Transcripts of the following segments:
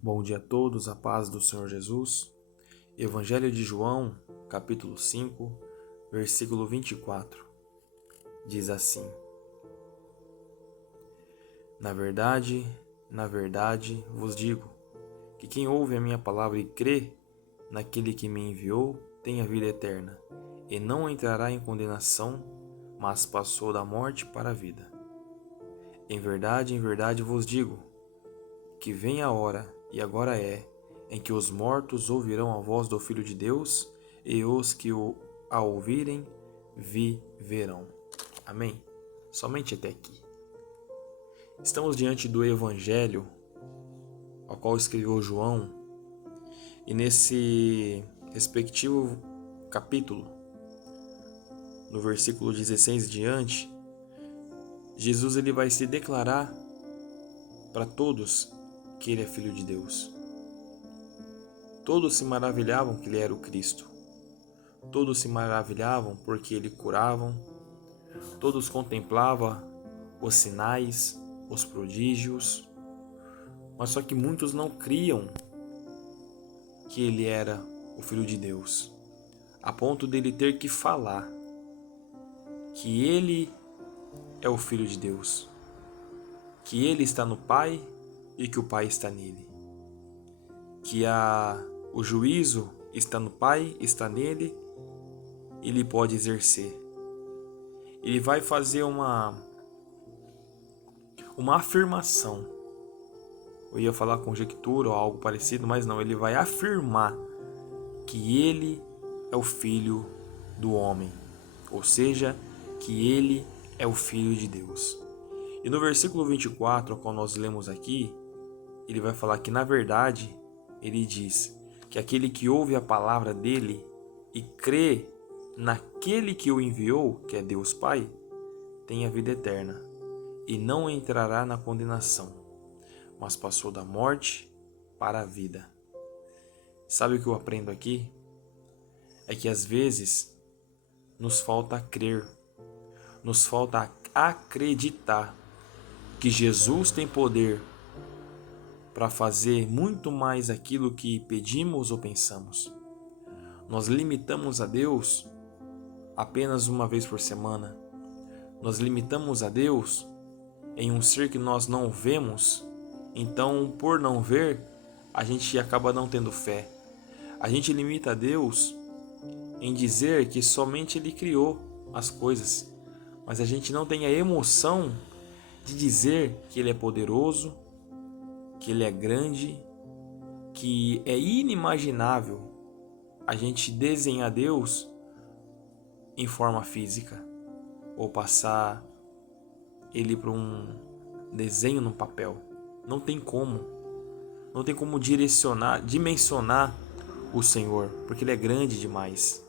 Bom dia a todos, a paz do Senhor Jesus. Evangelho de João, capítulo 5, versículo 24. Diz assim: na verdade, vos digo, que quem ouve a minha palavra e crê naquele que me enviou, tem a vida eterna, e não entrará em condenação, mas passou da morte para a vida. Em verdade vos digo, que vem a hora, e agora é, em que os mortos ouvirão a voz do Filho de Deus, e os que a ouvirem viverão. Amém? Somente até aqui. Estamos diante do Evangelho, ao qual escreveu João, e nesse respectivo capítulo, no versículo 16 em diante, Jesus ele vai se declarar para todos que ele é Filho de Deus. Todos se maravilhavam que ele era o Cristo. Todos se maravilhavam porque ele curava. Todos contemplavam os sinais, os prodígios. Mas só que muitos não criam que ele era o Filho de Deus, a ponto dele ter que falar que ele é o Filho de Deus, que ele está no Pai e que o Pai está nele, que o juízo está no Pai, está nele, ele pode exercer. Ele vai fazer uma afirmação. Eu ia falar conjectura ou algo parecido, mas não, ele vai afirmar que ele é o Filho do homem, ou seja, que ele é o Filho de Deus. E no versículo 24, ao qual nós lemos aqui, ele vai falar que, na verdade, ele diz que aquele que ouve a palavra dele e crê naquele que o enviou, que é Deus Pai, tem a vida eterna e não entrará na condenação, mas passou da morte para a vida. Sabe o que eu aprendo aqui? É que às vezes nos falta crer, nos falta acreditar que Jesus tem poder para fazer muito mais aquilo que pedimos ou pensamos. Nós limitamos a Deus apenas uma vez por semana. Nós limitamos a Deus em um ser que nós não vemos. Então, por não ver, a gente acaba não tendo fé. A gente limita a Deus em dizer que somente Ele criou as coisas, mas a gente não tem a emoção de dizer que Ele é poderoso, que Ele é grande, que é inimaginável a gente desenhar Deus em forma física ou passar Ele para um desenho no papel. Não tem como. Não tem como dimensionar o Senhor, porque Ele é grande demais.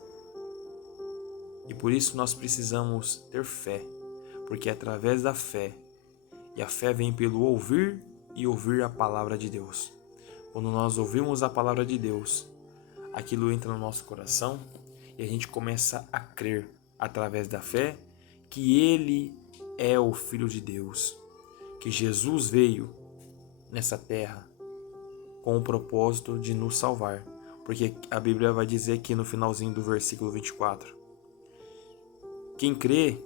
E por isso nós precisamos ter fé, porque é através da fé, e a fé vem pelo ouvir e ouvir a palavra de Deus. Quando nós ouvimos a palavra de Deus, aquilo entra no nosso coração e a gente começa a crer através da fé que Ele é o Filho de Deus, que Jesus veio nessa terra com o propósito de nos salvar, porque a Bíblia vai dizer aqui no finalzinho do versículo 24: quem crê,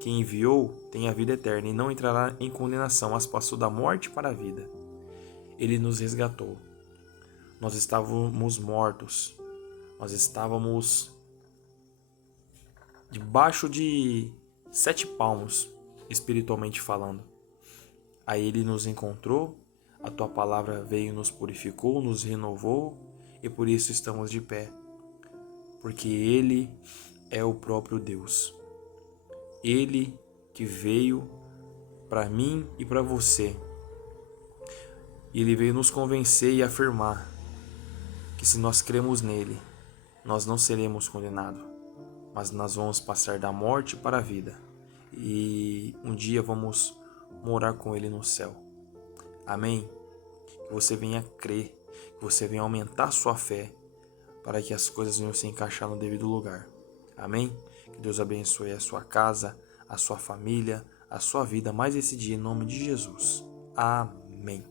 quem enviou, tem a vida eterna e não entrará em condenação, mas passou da morte para a vida. Ele nos resgatou. Nós estávamos mortos. Nós estávamos debaixo de 7 palmos, espiritualmente falando. Aí Ele nos encontrou, a Tua palavra veio, nos purificou, nos renovou, e por isso estamos de pé. Porque Ele é o próprio Deus. Ele que veio para mim e para você. E Ele veio nos convencer e afirmar que se nós cremos nele, nós não seremos condenados, mas nós vamos passar da morte para a vida. E um dia vamos morar com Ele no céu. Amém? Que você venha crer, que você venha aumentar sua fé, para que as coisas venham se encaixar no devido lugar. Amém? Que Deus abençoe a sua casa, a sua família, a sua vida, mais esse dia, em nome de Jesus. Amém.